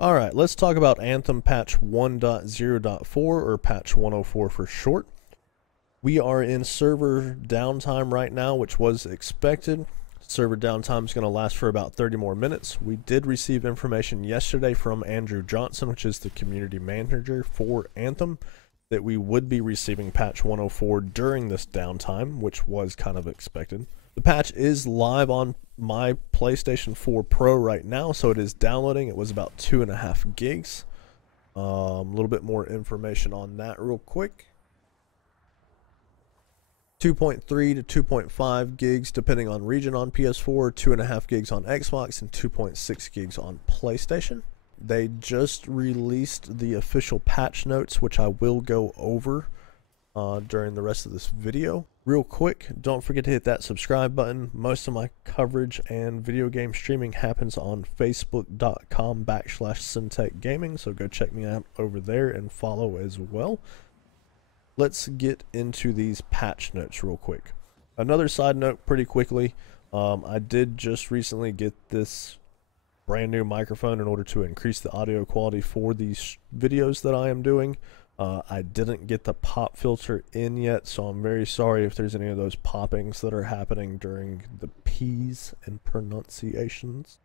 Alright, let's talk about Anthem patch 1.0.4 or patch 104 for short. We are in server downtime right now, which was expected. Server downtime is going to last for about 30 more minutes. We did receive information yesterday from Andrew Johnson, which is the community manager for Anthem, that we would be receiving patch 104 during this downtime, which was kind of expected. The patch is live on my PlayStation 4 Pro right now, so it is downloading. It was about 2.5 gigs. A little bit more information on that real quick. 2.3 to 2.5 gigs depending on region on PS4, 2.5 gigs on Xbox, and 2.6 gigs on PlayStation. They just released the official patch notes, which I will go over during the rest of this video. Real quick, don't forget to hit that subscribe button. Most of my coverage and video game streaming happens on facebook.com/SynTech Gaming, so go check me out over there and follow as well. Let's get into these patch notes real quick. Another side note pretty quickly, I did just recently get this brand new microphone in order to increase the audio quality for these videos that I am doing. I didn't get the pop filter in yet, so I'm very sorry if there's any of those poppings that are happening during the P's and pronunciations.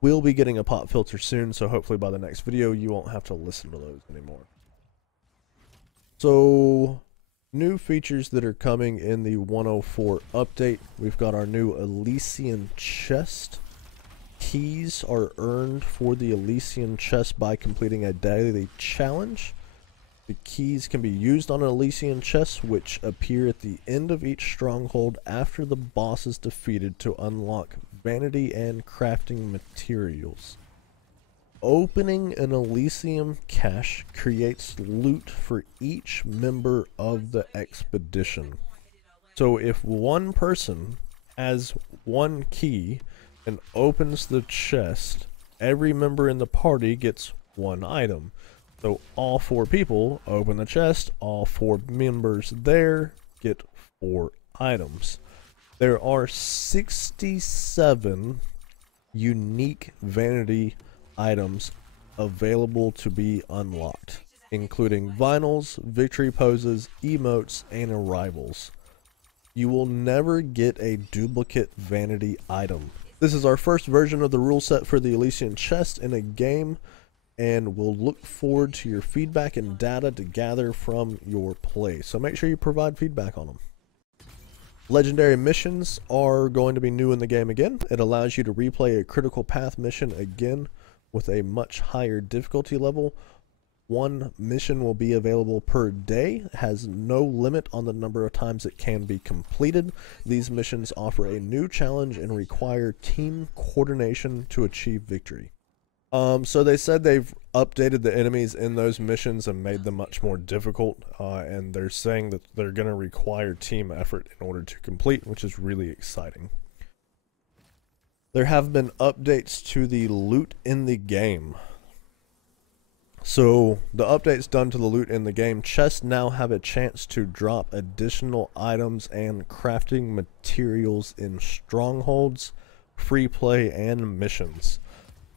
We'll be getting a pop filter soon, so hopefully by the next video you won't have to listen to those anymore. So, new features that are coming in the 104 update. We've got our new Elysian chest. Keys are earned for the Elysian chest by completing a daily challenge. The keys can be used on an Elysian chest, which appear at the end of each stronghold after the boss is defeated to unlock vanity and crafting materials. Opening an Elysium cache creates loot for each member of the expedition. So if one person has one key and opens the chest, every member in the party gets one item. So all 4 people open the chest, all 4 members there get 4 items. There are 67 unique vanity items available to be unlocked, including vinyls, victory poses, emotes, and arrivals. You will never get a duplicate vanity item. This is our first version of the rule set for the Elysian chest in a game, and we'll look forward to your feedback and data to gather from your play. So make sure you provide feedback on them. Legendary missions are going to be new in the game again. It allows you to replay a critical path mission again with a much higher difficulty level. 1 mission will be available per day. It has no limit on the number of times it can be completed. These missions offer a new challenge and require team coordination to achieve victory. So they said they've updated the enemies in those missions and made them much more difficult, and they're saying that they're going to require team effort in order to complete, which is really exciting. There have been updates to the loot in the game. So the updates done to the loot in the game, chests now have a chance to drop additional items and crafting materials in strongholds, free play, and missions.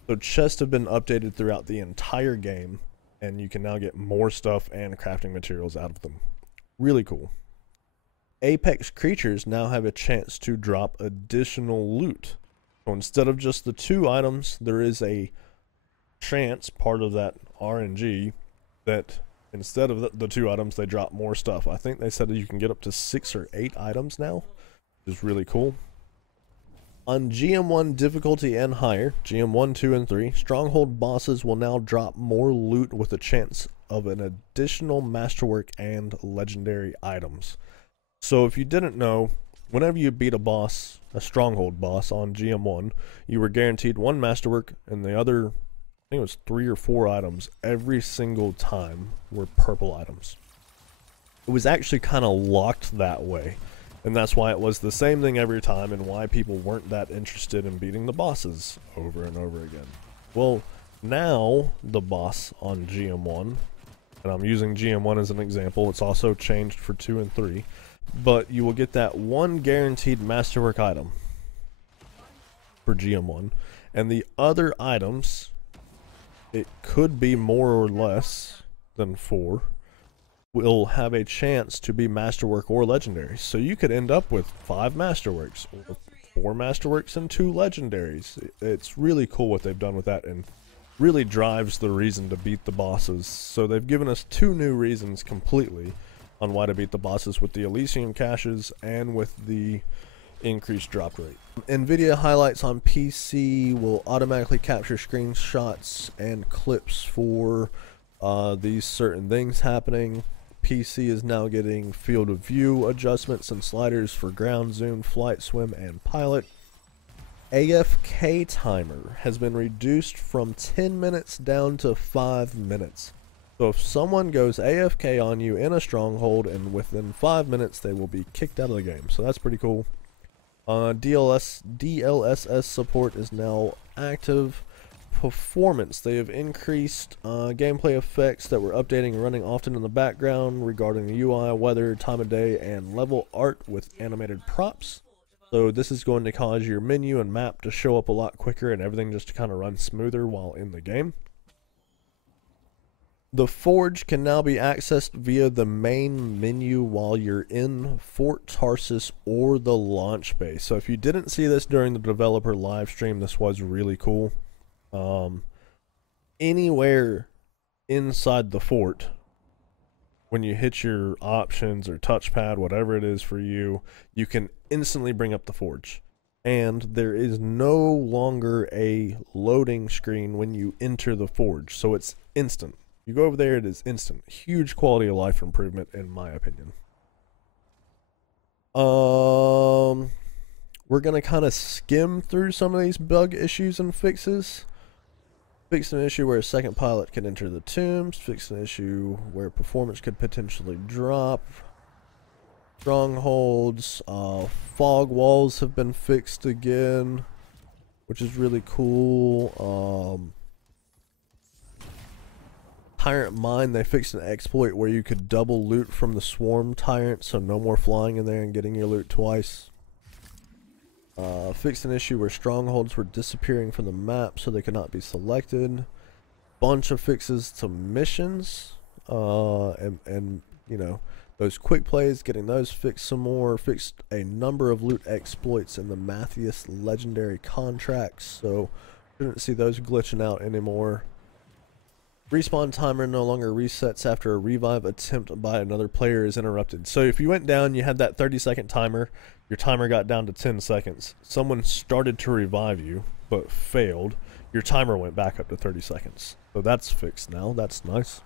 So chests have been updated throughout the entire game, and you can now get more stuff and crafting materials out of them. Really cool. Apex creatures now have a chance to drop additional loot. So instead of just the 2 items, there is a chance, part of that RNG, that instead of the 2 items they drop more stuff. I think they said that you can get up to 6 or 8 items now, which is really cool. On GM1 difficulty and higher, GM1, 2, and 3, stronghold bosses will now drop more loot with a chance of an additional masterwork and legendary items. So if you didn't know, whenever you beat a boss, a stronghold boss on GM1, you were guaranteed 1 masterwork, and the other, I think it was 3 or 4 items every single time were purple items. It was actually kind of locked that way, and that's why it was the same thing every time and why people weren't that interested in beating the bosses over and over again. Well, now the boss on GM1, and I'm using GM1 as an example, it's also changed for 2 and 3, but you will get that 1 guaranteed masterwork item for GM1, And the other items, it could be more or less than 4, will have a chance to be masterwork or legendary. So you could end up with 5 masterworks or 4 masterworks and 2 legendaries. It's really cool what they've done with that, and really drives the reason to beat the bosses. So they've given us 2 new reasons completely on why to beat the bosses, with the Elysium caches and with the increased drop rate. NVIDIA highlights on PC will automatically capture screenshots and clips for these certain things happening. PC is now getting field of view adjustments and sliders for ground, zoom, flight, swim, and pilot. AFK timer has been reduced from 10 minutes down to 5 minutes. So if someone goes AFK on you in a stronghold, and within 5 minutes they will be kicked out of the game. So that's pretty cool. DLSS support is now active. Performance, they have increased gameplay effects that were updating and running often in the background regarding the UI, weather, time of day, and level art with animated props. So this is going to cause your menu and map to show up a lot quicker and everything just to kind of run smoother while in the game. The Forge can now be accessed via the main menu while you're in Fort Tarsis or the launch base. So if you didn't see this during the developer live stream, this was really cool. Anywhere inside the fort, when you hit your options or touchpad, whatever it is for you, you can instantly bring up the Forge. And there is no longer a loading screen when you enter the Forge, so it's instant. You go over there, it is instant. Huge quality of life improvement, in my opinion. We're gonna kind of skim through some of these bug issues and fixes. Fixed an issue where a second pilot can enter the tombs. Fixed an issue where performance could potentially drop. Strongholds. Fog walls have been fixed again, which is really cool. Tyrant Mine, they fixed an exploit where you could double loot from the swarm tyrant, so no more flying in there and getting your loot twice. Fixed an issue where strongholds were disappearing from the map so they could not be selected. Bunch of fixes to missions, and you know, those quick plays, getting those fixed some more. Fixed a number of loot exploits in the Matthias legendary contracts, so shouldn't see those glitching out anymore. Respawn timer no longer resets after a revive attempt by another player is interrupted. So if you went down, you had that 30-second timer, your timer got down to 10 seconds. Someone started to revive you, but failed. Your timer went back up to 30 seconds. So that's fixed now. That's nice.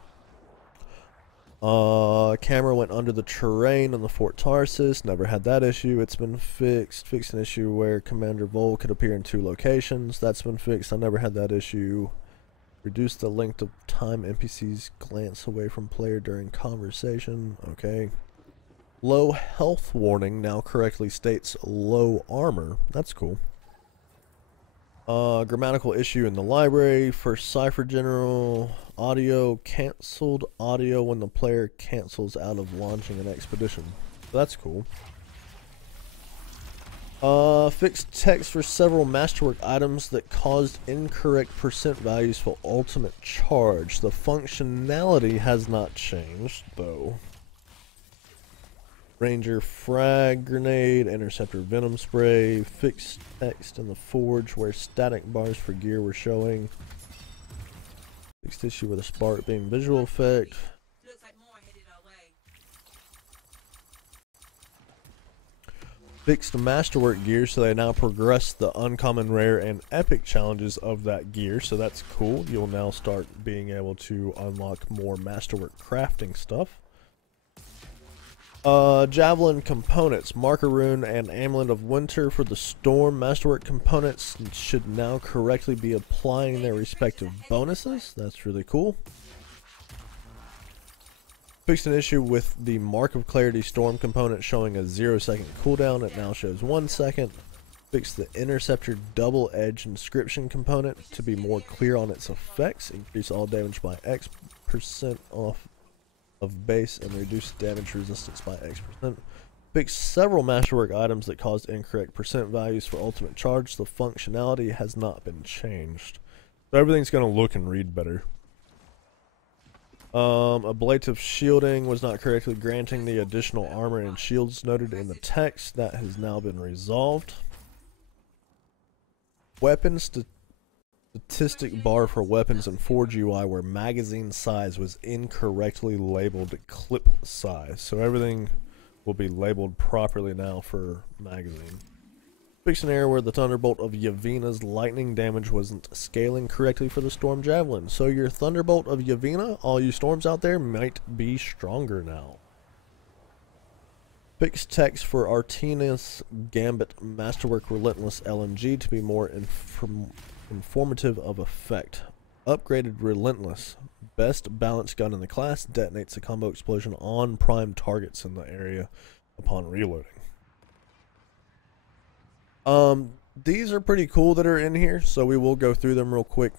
Camera went under the terrain on the Fort Tarsis. Never had that issue. It's been fixed. Fixed an issue where Commander Vol could appear in 2 locations. That's been fixed. I never had that issue. Reduce the length of time NPCs glance away from player during conversation. Okay. Low health warning now correctly states low armor. That's cool. Grammatical issue in the library. First cipher general. Audio canceled audio when the player cancels out of launching an expedition. That's cool. Fixed text for several masterwork items that caused incorrect percent values for ultimate charge. The functionality has not changed, though. Ranger frag grenade, interceptor venom spray, fixed text in the Forge where static bars for gear were showing. Fixed issue with a spark beam visual effect. Fixed masterwork gear, so they now progress the uncommon, rare, and epic challenges of that gear, so that's cool. You'll now start being able to unlock more masterwork crafting stuff. Javelin components, Marker Rune and Amulet of Winter for the Storm masterwork components should now correctly be applying their respective bonuses. That's really cool. Fixed an issue with the Mark of Clarity Storm component showing a 0-second cooldown. It now shows 1 second. Fixed the Interceptor Double Edge Inscription component to be more clear on its effects. Increase all damage by X% off of base and reduce damage resistance by X%. Fixed several masterwork items that caused incorrect percent values for ultimate charge. The functionality has not been changed. So everything's going to look and read better. Ablative shielding was not correctly granting the additional armor and shields noted in the text. That has now been resolved. Weapon statistic bar for weapons in Forge UI where magazine size was incorrectly labeled clip size. So everything will be labeled properly now for magazine. Fixed an error where the Thunderbolt of Yavina's lightning damage wasn't scaling correctly for the Storm Javelin. So your Thunderbolt of Yavina, all you storms out there, might be stronger now. Fixed text for Artina's Gambit Masterwork Relentless LMG to be more informative of effect. Upgraded Relentless. Best balanced gun in the class, detonates a combo explosion on prime targets in the area upon reloading. These are pretty cool that are in here, so we will go through them real quick.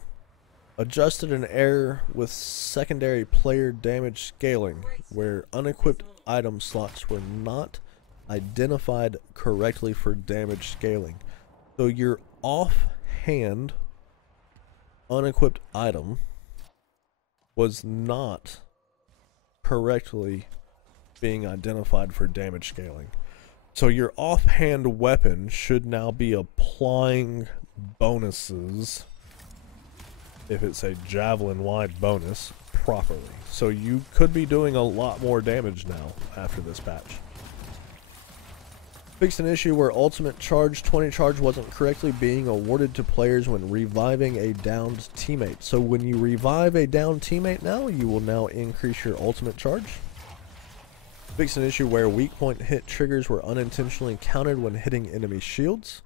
Adjusted an error with secondary player damage scaling, where unequipped item slots were not identified correctly for damage scaling. So your offhand unequipped item was not correctly being identified for damage scaling. So your offhand weapon should now be applying bonuses, if it's a javelin wide bonus, properly. So you could be doing a lot more damage now after this patch. Fixed an issue where ultimate charge 20 charge wasn't correctly being awarded to players when reviving a downed teammate. So when you revive a downed teammate now, you will now increase your ultimate charge. Fixed an issue where weak point hit triggers were unintentionally counted when hitting enemy shields.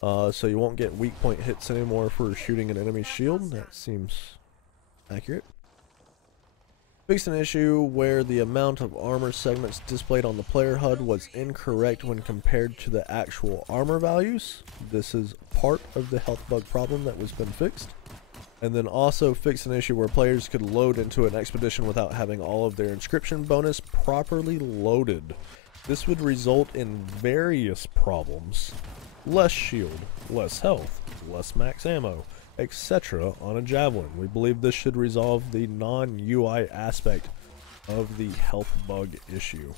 So you won't get weak point hits anymore for shooting an enemy shield. That seems accurate. Fixed an issue where the amount of armor segments displayed on the player HUD was incorrect when compared to the actual armor values. This is part of the health bug problem that was been fixed. And then also fix an issue where players could load into an expedition without having all of their inscription bonus properly loaded. This would result in various problems. Less shield, less health, less max ammo, etc. on a javelin. We believe this should resolve the non-UI aspect of the health bug issue.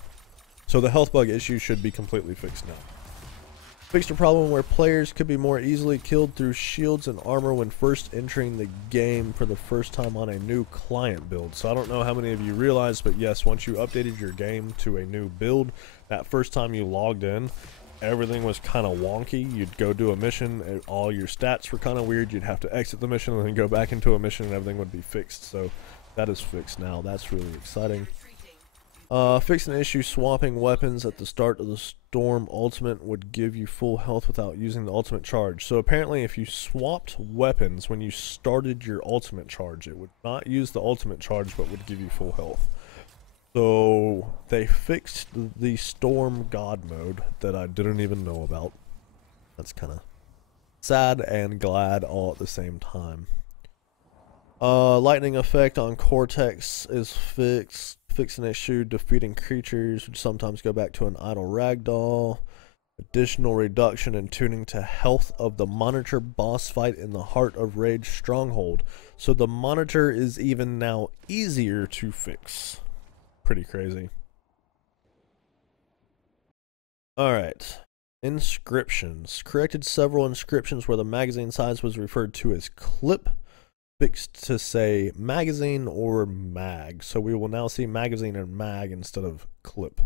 So the health bug issue should be completely fixed now. Fixed a problem where players could be more easily killed through shields and armor when first entering the game for the first time on a new client build. So I don't know how many of you realized, but yes, once you updated your game to a new build, that first time you logged in, everything was kind of wonky. You'd go do a mission, and all your stats were kind of weird. You'd have to exit the mission and then go back into a mission and everything would be fixed. So that is fixed now. That's really exciting. Fix an issue swapping weapons at the start of the Storm Ultimate would give you full health without using the ultimate charge. So apparently if you swapped weapons when you started your ultimate charge, it would not use the ultimate charge but would give you full health. So they fixed the Storm God mode that I didn't even know about. That's kind of sad and glad all at the same time. Lightning effect on Cortex is fixed. Fix an issue defeating creatures would sometimes go back to an idle ragdoll. Additional reduction in tuning to health of the monitor boss fight in the Heart of Rage stronghold. So the monitor is even now easier to fix. Pretty crazy. Alright. Inscriptions. Corrected several inscriptions where the magazine size was referred to as clip. Fixed to say magazine or mag. So we will now see magazine and mag instead of clip.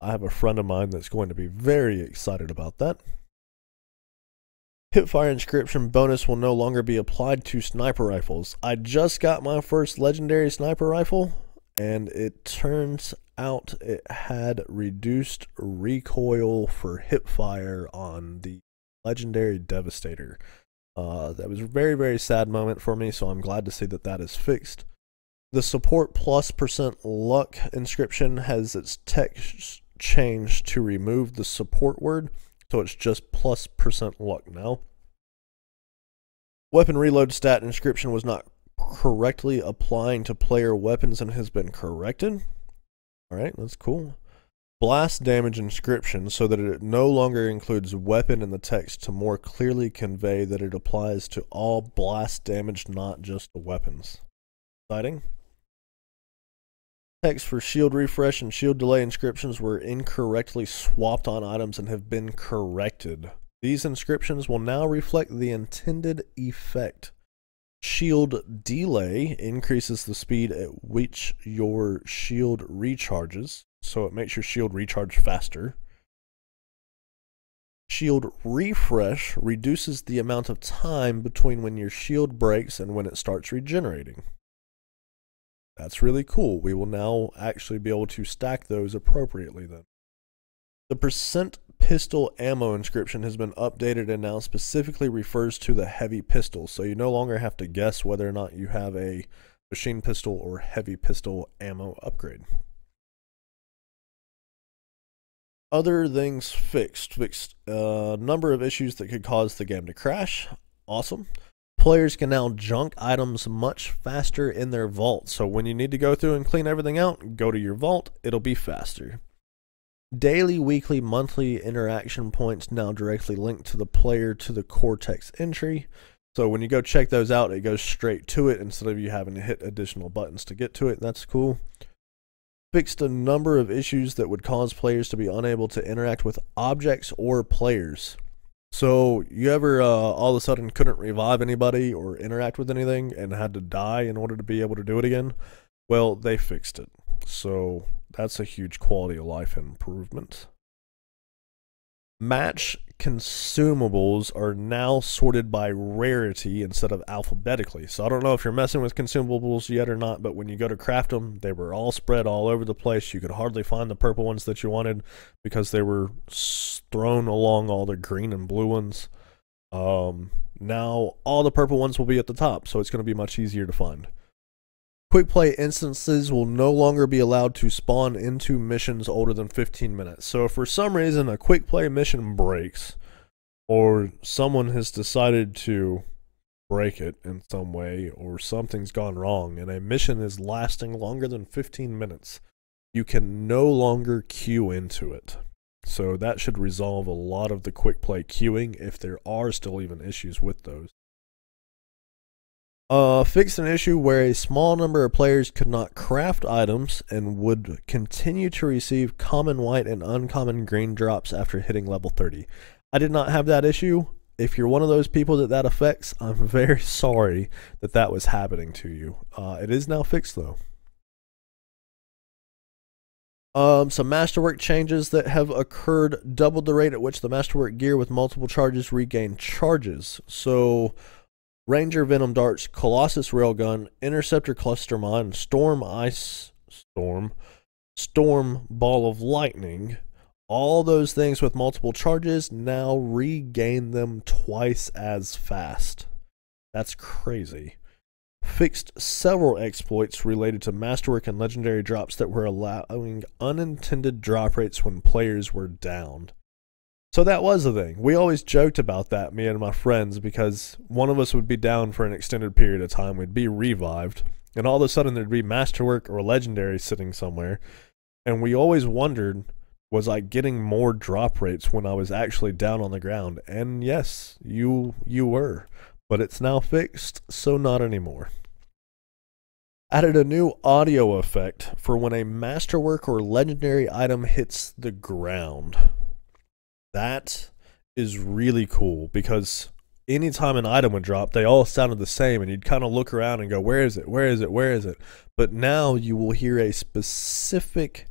I have a friend of mine that's going to be very excited about that. Hipfire inscription bonus will no longer be applied to sniper rifles. I just got my first legendary sniper rifle, and it turns out it had reduced recoil for hipfire on the legendary Devastator. That was a very, very sad moment for me, so I'm glad to see that that is fixed. The support plus % luck inscription has its text changed to remove the support word, so it's just plus % luck now. Weapon reload stat inscription was not correctly applying to player weapons and has been corrected. Alright, that's cool. blast damage inscription so that it no longer includes weapon in the text to more clearly convey that it applies to all blast damage, not just the weapons. Exciting. Text for shield refresh and shield delay inscriptions were incorrectly swapped on items and have been corrected. These inscriptions will now reflect the intended effect. Shield delay increases the speed at which your shield recharges, so it makes your shield recharge faster. Shield refresh reduces the amount of time between when your shield breaks and when it starts regenerating. That's really cool. We will now actually be able to stack those appropriately then. The percent pistol ammo inscription has been updated and now specifically refers to the heavy pistol, so you no longer have to guess whether or not you have a machine pistol or heavy pistol ammo upgrade. Other things fixed a number of issues that could cause the game to crash. Awesome. Players can now junk items much faster in their vault, so when you need to go through and clean everything out, go to your vault, it'll be faster. Daily, weekly, monthly interaction points now directly linked to the player to the Cortex entry, so when you go check those out, it goes straight to it instead of you having to hit additional buttons to get to it. That's cool. Fixed a number of issues that would cause players to be unable to interact with objects or players. So you ever all of a sudden couldn't revive anybody or interact with anything and had to die in order to be able to do it again? Well, they fixed it. So that's a huge quality of life improvement. Match consumables are now sorted by rarity instead of alphabetically. So I don't know if you're messing with consumables yet or not, but when you go to craft them, they were all spread all over the place. You could hardly find the purple ones that you wanted because they were thrown along all the green and blue ones. Now all the purple ones will be at the top, so it's going to be much easier to find. Quick play instances will no longer be allowed to spawn into missions older than 15 minutes. So if for some reason a quick play mission breaks, or someone has decided to break it in some way, or something's gone wrong, and a mission is lasting longer than 15 minutes, you can no longer queue into it. So that should resolve a lot of the quick play queuing if there are still even issues with those. Fixed an issue where a small number of players could not craft items and would continue to receive common white and uncommon green drops after hitting level 30. I did not have that issue. If you're one of those people that affects, I'm very sorry that that was happening to you. It is now fixed though. Some masterwork changes that have occurred doubled the rate at which the masterwork gear with multiple charges regain charges. So Ranger Venom Darts, Colossus Railgun, Interceptor Cluster Mine, Storm Ice Storm, Storm Ball of Lightning, all those things with multiple charges now regain them twice as fast. That's crazy. Fixed several exploits related to masterwork and legendary drops that were allowing unintended drop rates when players were downed. So that was the thing. We always joked about that, me and my friends, because one of us would be down for an extended period of time. We'd be revived, and all of a sudden there'd be masterwork or legendary sitting somewhere. And we always wondered, was I getting more drop rates when I was actually down on the ground? And yes, you were. But it's now fixed, so not anymore. Added a new audio effect for when a masterwork or legendary item hits the ground. That is really cool because anytime an item would drop, they all sounded the same, and you'd kind of look around and go, where is it? Where is it? Where is it? But now you will hear a specific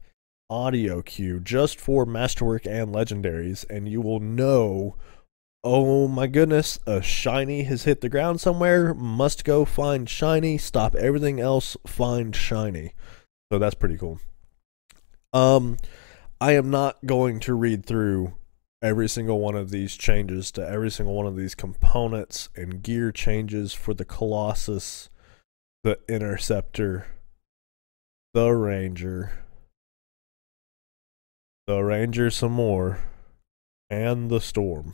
audio cue just for masterwork and legendaries, and you will know, oh my goodness, a shiny has hit the ground somewhere, must go find shiny, stop everything else, find shiny. So that's pretty cool. I am not going to read through every single one of these changes to every single one of these components and gear changes for the Colossus, the Interceptor, the Ranger some more, and the Storm.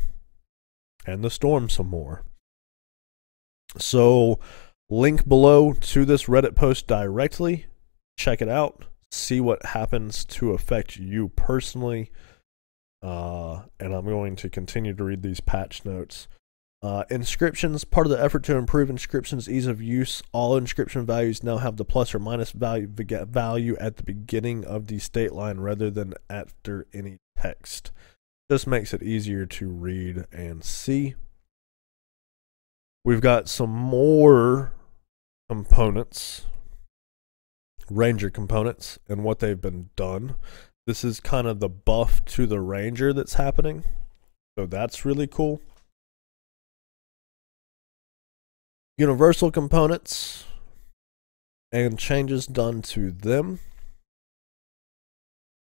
And the Storm some more. So, link below to this Reddit post directly. Check it out. see what happens to affect you personally. And I'm going to continue to read these patch notes. Inscriptions, part of the effort to improve inscriptions' ease of use, all inscription values now have the plus or minus value at the beginning of the state line rather than after any text. This makes it easier to read and see. We've got some more components, ranger components, and what they've been done. This is kind of the buff to the ranger that's happening, so that's really cool. Universal components and changes done to them.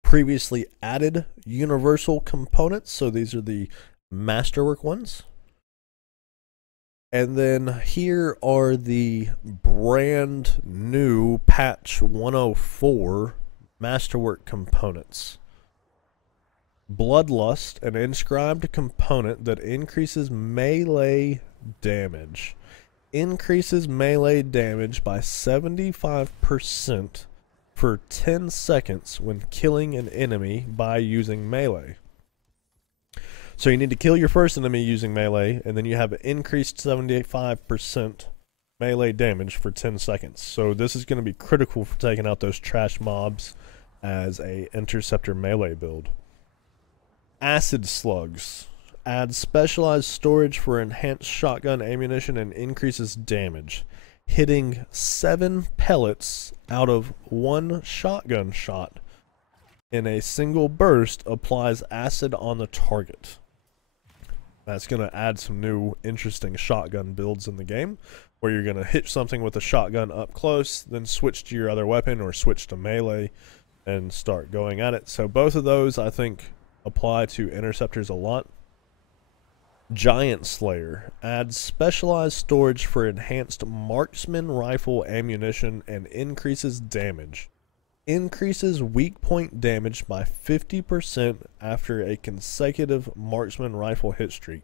Previously added universal components, so these are the masterwork ones. And then here are the brand new patch 104 masterwork components. Bloodlust, an inscribed component that increases melee damage. Increases melee damage by 75% for 10 seconds when killing an enemy by using melee. So you need to kill your first enemy using melee, and then you have an increased 75% melee damage for 10 seconds. So this is going to be critical for taking out those trash mobs as a interceptor melee build. Acid slugs. Adds specialized storage for enhanced shotgun ammunition and increases damage. Hitting 7 pellets out of 1 shotgun shot in a single burst applies acid on the target. That's going to add some new interesting shotgun builds in the game, where you're going to hit something with a shotgun up close, then switch to your other weapon or switch to melee and start going at it. So both of those, I think, apply to interceptors a lot. Giant Slayer adds specialized storage for enhanced marksman rifle ammunition and increases damage. Increases weak point damage by 50% after a consecutive marksman rifle hit streak.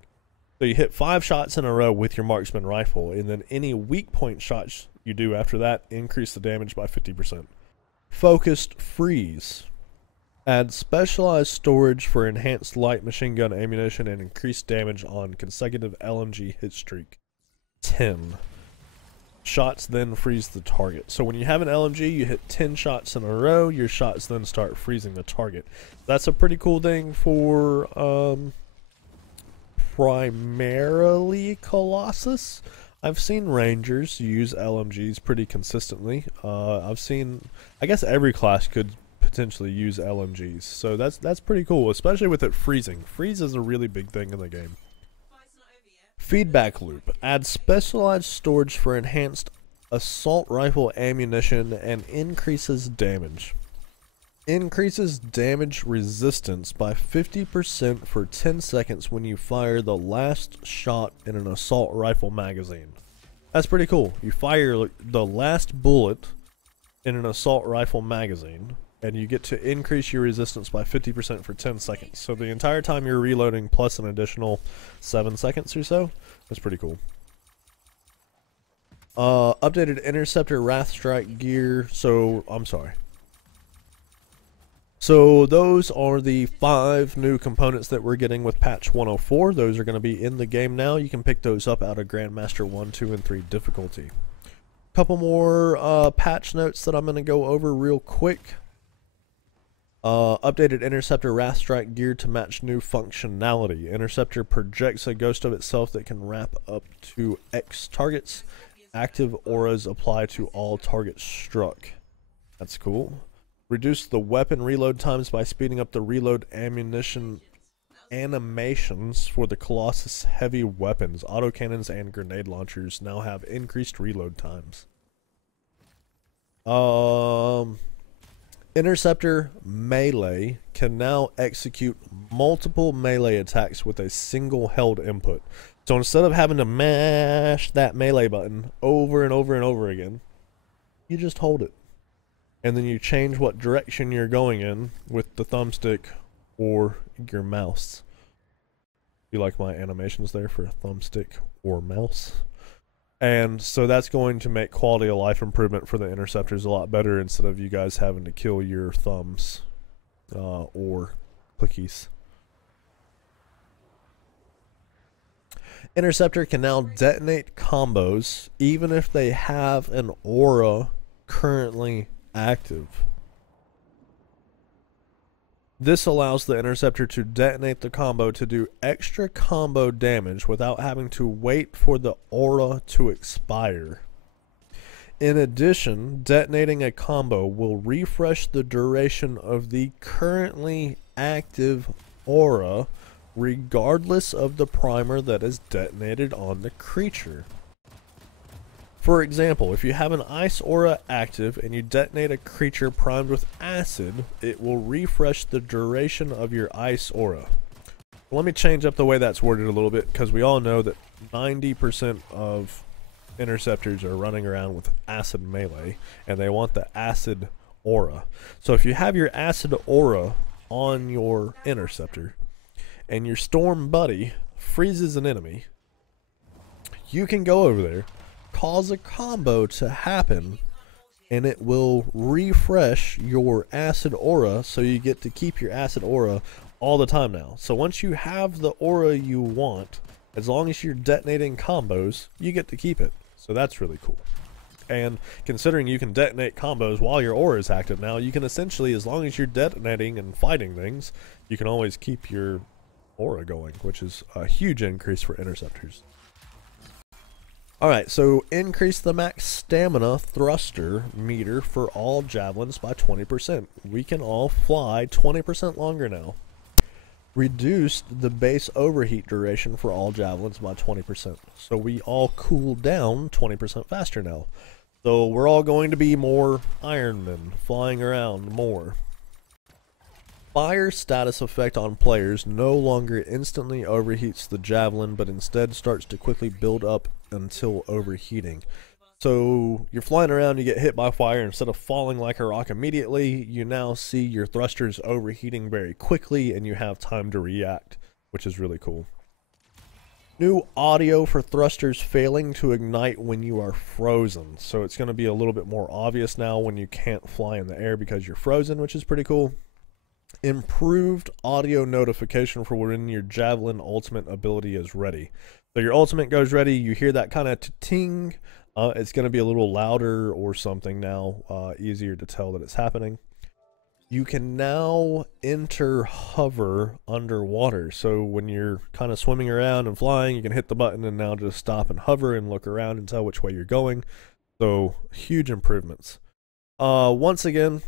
So you hit 5 shots in a row with your marksman rifle, and then any weak point shots you do after that increase the damage by 50%. Focused Freeze. Add specialized storage for enhanced light machine gun ammunition and increased damage on consecutive LMG hit streak. 10. Shots then freeze the target. So when you have an LMG, you hit 10 shots in a row, your shots then start freezing the target. That's a pretty cool thing for primarily Colossus. I've seen Rangers use LMGs pretty consistently. I guess every class could potentially use LMGs, so that's pretty cool, especially with it freezing. Freeze is a really big thing in the game. Feedback Loop adds specialized storage for enhanced assault rifle ammunition and increases damage. Increases damage resistance by 50% for 10 seconds when you fire the last shot in an assault rifle magazine. That's pretty cool. You fire the last bullet in an assault rifle magazine, and you get to increase your resistance by 50% for 10 seconds. So the entire time you're reloading plus an additional 7 seconds or so. That's pretty cool. Updated Interceptor Wrathstrike gear. So those are the 5 new components that we're getting with patch 104. Those are going to be in the game now. You can pick those up out of Grandmaster 1, 2, and 3 difficulty. Couple more patch notes that I'm going to go over real quick. Updated Interceptor Wrathstrike gear to match new functionality. Interceptor projects a ghost of itself that can wrap up to X targets. Active auras apply to all targets struck. That's cool. Reduce the weapon reload times by speeding up the reload ammunition animations for the Colossus heavy weapons. Autocannons and grenade launchers now have increased reload times. Interceptor melee can now execute multiple melee attacks with a single held input. So instead of having to mash that melee button over and over and over again, you just hold it. And then you change what direction you're going in with the thumbstick or your mouse. You like my animations there for thumbstick or mouse? And so that's going to make quality of life improvement for the interceptors a lot better instead of you guys having to kill your thumbs or clickies. Interceptor can now detonate combos even if they have an aura currently active. This allows the interceptor to detonate the combo to do extra combo damage without having to wait for the aura to expire. In addition, detonating a combo will refresh the duration of the currently active aura regardless of the primer that is detonated on the creature. For example, if you have an ice aura active and you detonate a creature primed with acid, it will refresh the duration of your ice aura. Let me change up the way that's worded a little bit, because we all know that 90% of interceptors are running around with acid melee and they want the acid aura. So if you have your acid aura on your interceptor and your storm buddy freezes an enemy, you can go over there, cause a combo to happen, and it will refresh your acid aura, so you get to keep your acid aura all the time now. So once you have the aura you want, as long as you're detonating combos, you get to keep it. So that's really cool. And considering you can detonate combos while your aura is active now, you can essentially, as long as you're detonating and fighting things, you can always keep your aura going, which is a huge increase for interceptors. Alright, so increase the max stamina thruster meter for all javelins by 20%. We can all fly 20% longer now. Reduced the base overheat duration for all javelins by 20%. So we all cool down 20% faster now. So we're all going to be more Iron Men, flying around more. Fire status effect on players no longer instantly overheats the javelin, but instead starts to quickly build up until overheating. So you're flying around, you get hit by fire, instead of falling like a rock immediately, you now see your thrusters overheating very quickly and you have time to react, which is really cool. New audio for thrusters failing to ignite when you are frozen. So it's going to be a little bit more obvious now when you can't fly in the air because you're frozen, which is pretty cool. Improved audio notification for when your javelin ultimate ability is ready. So your ultimate goes ready, you hear that kind of ting. It's going to be a little louder or something now, easier to tell that it's happening. You can now enter hover underwater. So when you're kind of swimming around and flying, you can hit the button and now just stop and hover and look around and tell which way you're going. So huge improvements. Once again,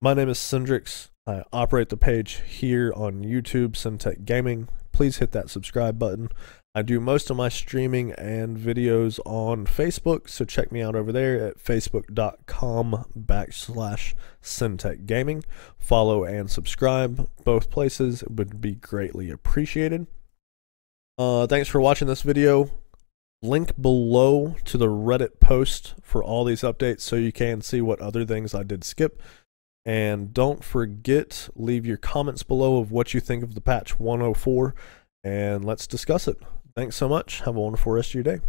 my name is Syndrix. I operate the page here on YouTube, SynTech Gaming. Please hit that subscribe button. I do most of my streaming and videos on Facebook, so check me out over there at facebook.com/SynTech Gaming. Follow and subscribe. Both places would be greatly appreciated. Thanks for watching this video. Link below to the Reddit post for all these updates so you can see what other things I did skip. And don't forget, leave your comments below of what you think of the patch 104, and let's discuss it. Thanks so much. Have a wonderful rest of your day.